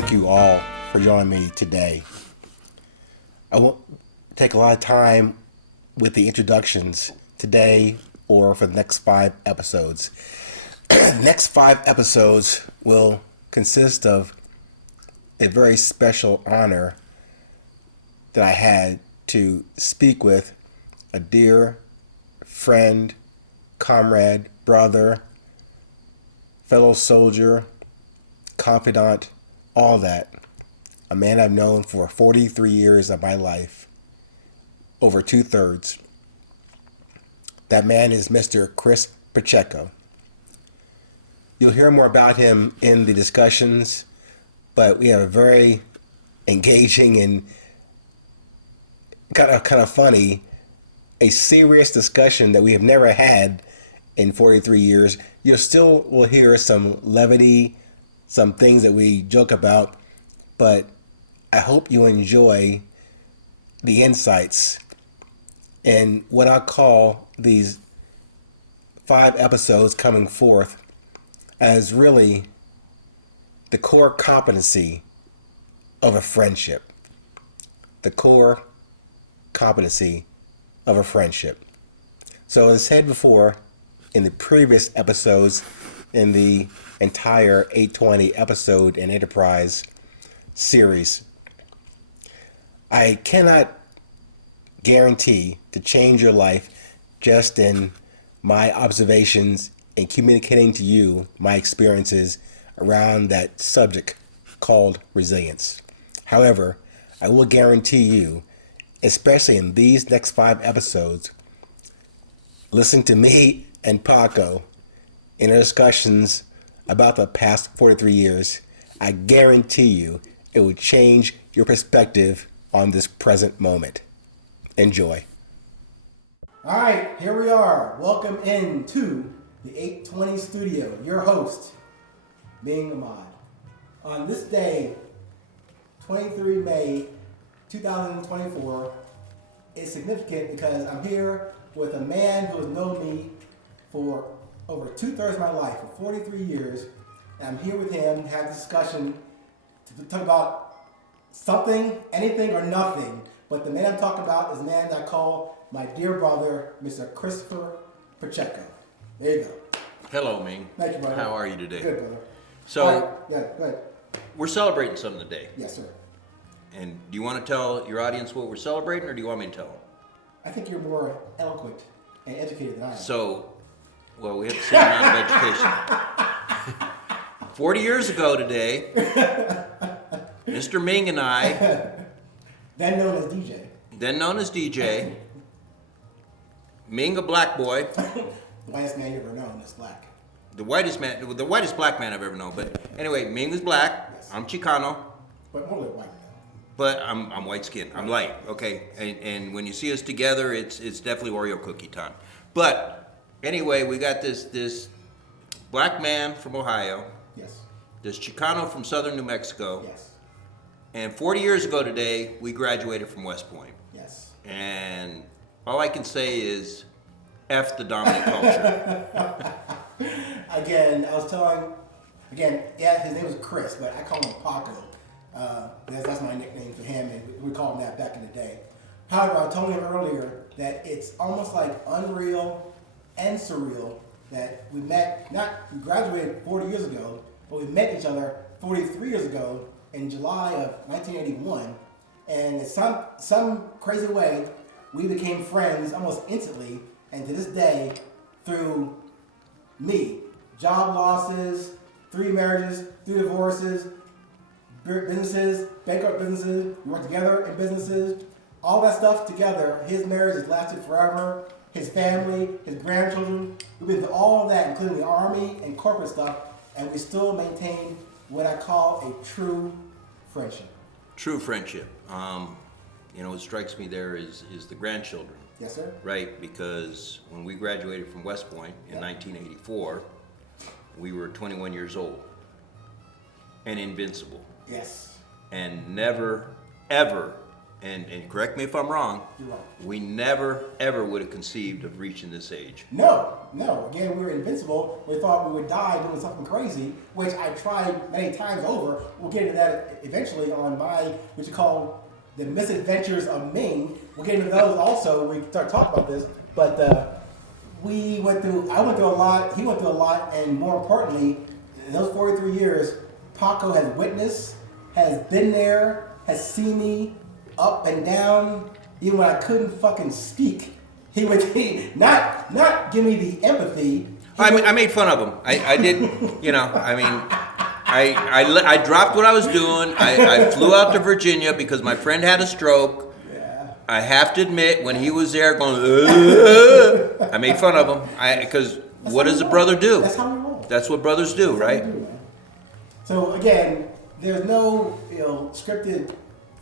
thank you all for joining me today. I won't take a lot of time with the introductions today or for the next 5 episodes. The next 5 episodes will consist of a very special honor that I had to speak with a dear friend, comrade, brother, fellow soldier, confidant, all that. A man I've known for 43 years of my life, over 2/3. That man is Mr. Chris Pacheco. You'll hear more about him in the discussions, but we have a very engaging and kind of funny, a serious discussion that we have never had in 43 years. You still will hear some levity, some things that we joke about, but I hope you enjoy the insights and what I call these 5 episodes coming forth as really the core competency of a friendship. The core competency of a friendship. So as I said before, in the previous episodes, in the entire 820 episode and Enterprise series, I cannot guarantee to change your life just in my observations and communicating to you my experiences around that subject called resilience. However, I will guarantee you, especially in these next 5 episodes, listen to me and Paco in our discussions about the past 43 years. I guarantee you it will change your perspective on this present moment. Enjoy. All right, here we are. Welcome into the 820 studio. Your host, Ming Ahmad. On this day, 23 May 2024, is significant because I'm here with a man who has known me for over 2/3 of my life, for 43 years. And I'm here with him to have a discussion to talk about something, anything, or nothing. But the man I'm talking about is a man that I call my dear brother, Mr. Christopher Pacheco. There you go. Hello, Ming. Thank you, brother. How are you today? Good, brother. So, all right, yeah, go ahead. we're celebrating something today. Yes, sir. And do you want to tell your audience what we're celebrating, or do you want me to tell them? I think you're more eloquent and educated than I am. So, well, we have the same amount of education. 40 years ago today, Mr. Ming and I, then known as DJ, Ming, a black boy, the whitest man you ever known is black. the whitest black man I've ever known. But anyway, Ming is black. Yes. I'm Chicano. But more like white now. But I'm white skinned. I'm light, okay? And when you see us together, it's definitely Oreo cookie time. But anyway, we got this black man from Ohio, Yes. this Chicano from southern New Mexico, Yes. and 40 years ago today, we graduated from West Point. Yes. And all I can say is, F the dominant culture. Again, yeah, his name was Chris, but I call him Paco. That's my nickname for him, and we called him that back in the day. However, I told him earlier that it's almost like unreal and surreal that we graduated 40 years ago, but we met each other 43 years ago in July of 1981, and in some crazy way, we became friends almost instantly, and to this day, through me, job losses, 3 marriages, 3 divorces, businesses, bankrupt businesses, we worked together in businesses, all that stuff together. His marriage has lasted forever, his family, his grandchildren. We've been through all of that, including the Army and corporate stuff, and we still maintain what I call a true friendship. True friendship. What strikes me there is the grandchildren. Yes, sir. Right, because when we graduated from West Point in 1984, we were 21 years old and invincible. Yes. And never, ever and correct me if I'm wrong, You're wrong. we never, ever would have conceived of reaching this age. No. Again, we were invincible. We thought we would die doing something crazy, which I tried many times over. We'll get into that eventually on my, what you call the misadventures of Ming. We'll get into those also when we start talking about this. But I went through a lot, he went through a lot, and more importantly, in those 43 years, Paco has witnessed, has been there, has seen me up and down, even when I couldn't fucking speak. He would not give me the empathy. I made fun of him. I did, you know, I mean, I dropped what I was doing. I flew out to Virginia because my friend had a stroke. Yeah. I have to admit, when he was there going, I made fun of him. Because what does a brother do? That's how we roll. That's what brothers do, right? So again, there's no scripted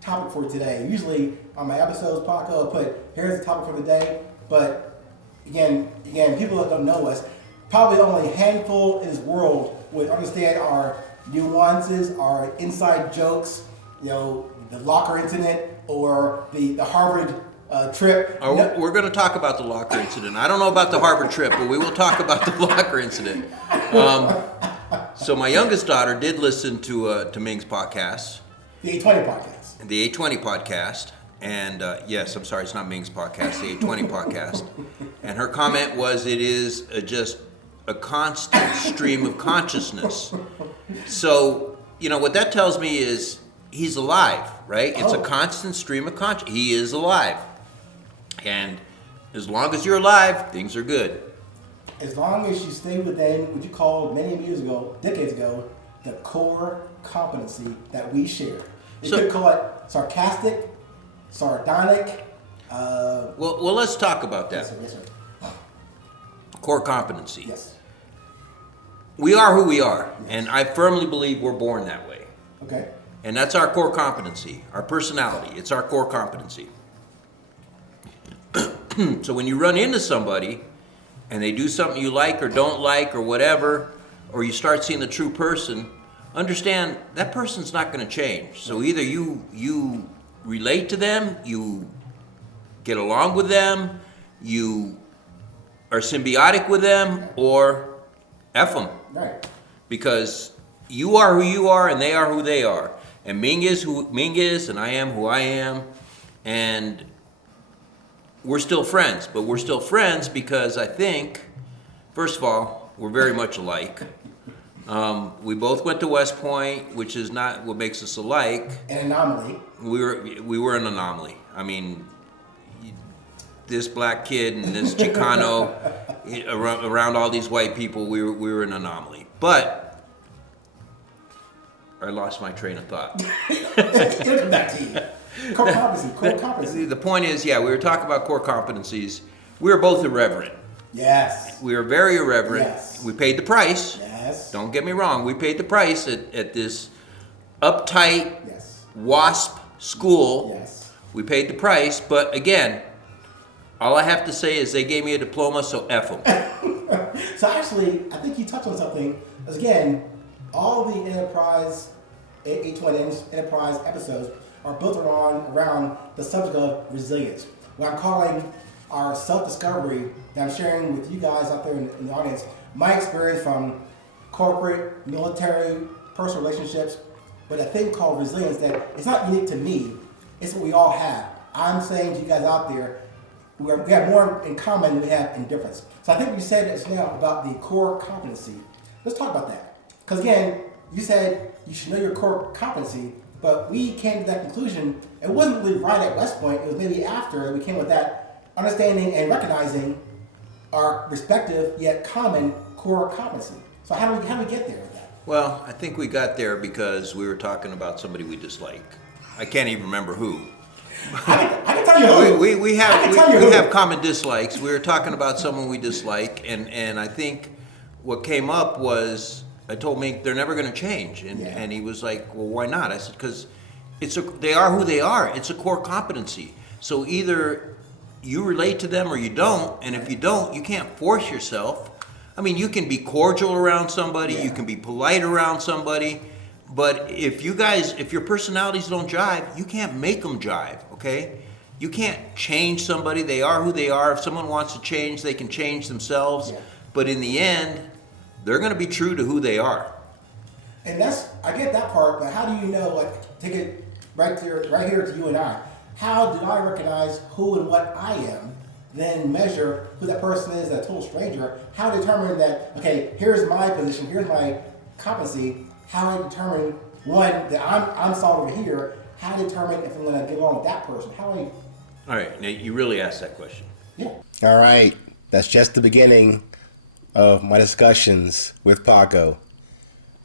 topic for today. Usually on my episodes, Paco will put, here's the topic for the day. But again, people that don't know us, probably only a handful in this world would understand our nuances, our inside jokes, the locker incident or the Harvard trip. We're going to talk about the locker incident. I don't know about the Harvard trip, but we will talk about the locker incident. So my youngest daughter did listen to Ming's podcast. The 820 podcast. The 820 podcast. And yes, I'm sorry, it's not Ming's podcast, the 820 podcast. And her comment was, it is just a constant stream of consciousness. So, what that tells me is he's alive, right? It's a constant stream of consciousness. He is alive. And as long as you're alive, things are good. As long as you stay within what you called decades ago, the core competency that we share. You could call it sarcastic, sardonic. Well, let's talk about that. Yes, sir. Core competency. Yes. We are who we are, and I firmly believe we're born that way. Okay. And that's our core competency, our personality. It's our core competency. So when you run into somebody and they do something you like or don't like or whatever, or you start seeing the true person, understand that person's not going to change. So either you relate to them, you get along with them, you are symbiotic with them, or F them. Right. Because you are who you are and they are who they are. And Ming is who Ming is and I am who I am. And we're still friends. But we're still friends because I think, first of all, we're very much alike. We both went to West Point, which is not what makes us alike. An anomaly. We were an anomaly. I mean, this black kid and this Chicano around all these white people, we were an anomaly. But I lost my train of thought. It'll come back to you. Core competency. The point is, we were talking about core competencies. We were both irreverent. Yes. We were very irreverent. Yes. We paid the price. Yes. Don't get me wrong. We paid the price at this uptight WASP school. Yes. We paid the price, but again, all I have to say is they gave me a diploma, so F them. So actually, I think you touched on something. Because again, all the Enterprise, 820 Enterprise episodes are built around the subject of resilience. What I'm calling our self-discovery that I'm sharing with you guys out there in the audience, my experience from corporate, military, personal relationships, but a thing called resilience that it's not unique to me, it's what we all have. I'm saying to you guys out there, we have more in common than we have in difference. So I think you said just now about the core competency. Let's talk about that. Because again, you said you should know your core competency, but we came to that conclusion. It wasn't really right at West Point. It was maybe after we came with that understanding and recognizing our respective yet common core competency. So how do we get there with that? Well, I think we got there because we were talking about somebody we dislike. I can't even remember who. I can tell you who. We have common dislikes. We were talking about someone we dislike, and I think what came up was I told Ming they're never going to change, and he was like, well, why not? I said because they are who they are. It's a core competency. So either you relate to them or you don't, and if you don't, you can't force yourself. I mean, you can be cordial around somebody, you can be polite around somebody, But if your personalities don't jive, you can't make them jive, okay? You can't change somebody. They are who they are. If someone wants to change, they can change themselves. Yeah. But in the end, they're going to be true to who they are. And I get that part, but how do you know, like, take it right here to you and I. How do I recognize who and what I am, then measure who that person is, that total stranger? How determine that, okay, here's my position, here's my competency. How I determine, one, that I'm solid over here. How I determine if I'm going to get along with that person. All right, now you really asked that question. Yeah. All right, that's just the beginning of my discussions with Paco.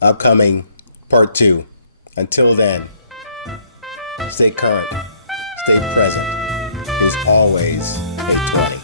Upcoming part 2. Until then, stay current, stay present. It's always a 20.